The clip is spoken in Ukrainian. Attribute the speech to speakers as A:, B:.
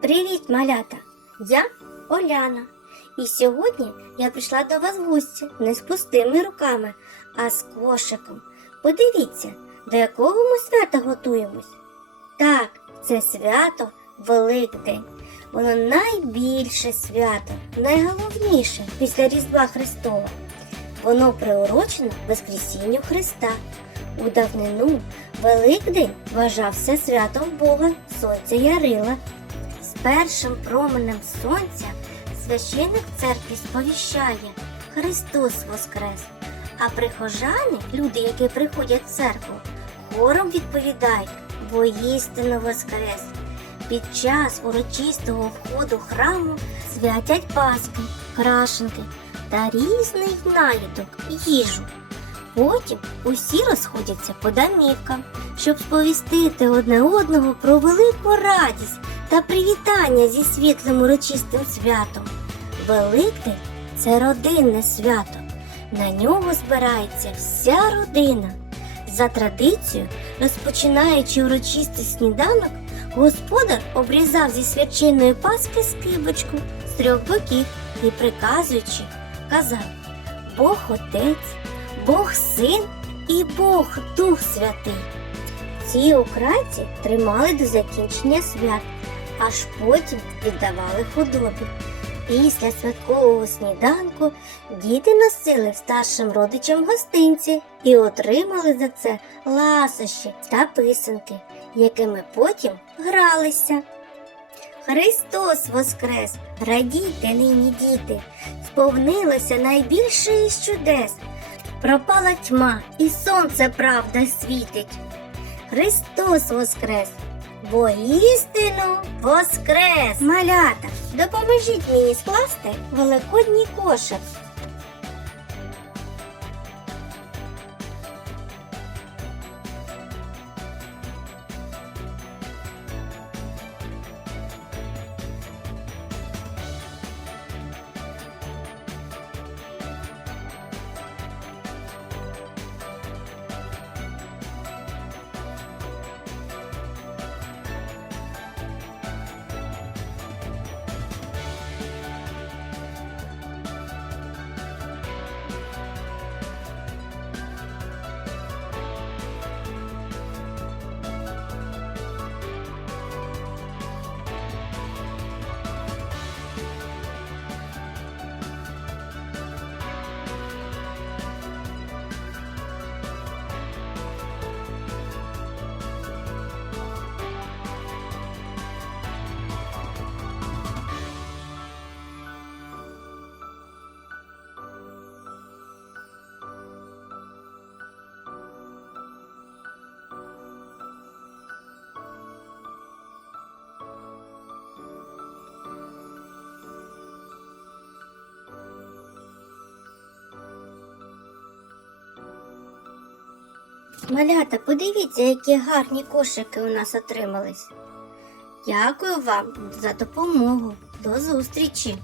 A: Привіт, малята! Я Оляна. І сьогодні я прийшла до вас в гості не з пустими руками, а з кошиком. Подивіться, до якого ми свята готуємось. Так, це свято Великдень. Воно найбільше свято, найголовніше після Різдва Христова. Воно приурочено Воскресінню Христа. У давнину Великдень вважався святом Бога Сонця Ярила. Першим променем сонця священик церкві сповіщає Христос Воскрес. А прихожани, люди, які приходять в церкву, хором відповідають воістину Воскрес. Під час урочистого входу храму святять паски, крашенки та різний наїдок, їжу. Потім усі розходяться по домівкам, щоб сповістити одне одного про велику радість та привітання зі світлим урочистим святом. Великдень це родинне свято. На нього збирається вся родина. За традицією, розпочинаючи урочистий сніданок, господар обрізав зі свяченої паски скибочку з трьох боків і приказуючи, казав Бог Отець, Бог Син і Бог Дух Святий. Ці украйці тримали до закінчення свят, аж потім віддавали худобі. Після святкового сніданку діти носили старшим родичам гостинці і отримали за це ласощі та писанки, якими потім гралися. Христос Воскрес! Радійте нині, діти! Сповнилося найбільше із чудес. Пропала тьма, і сонце правда світить. Христос Воскрес! бо істину Воскрес! Малята, допоможіть мені скласти великодній кошик. Малята, подивіться, які гарні кошики у нас отримались. Дякую вам за допомогу. До зустрічі!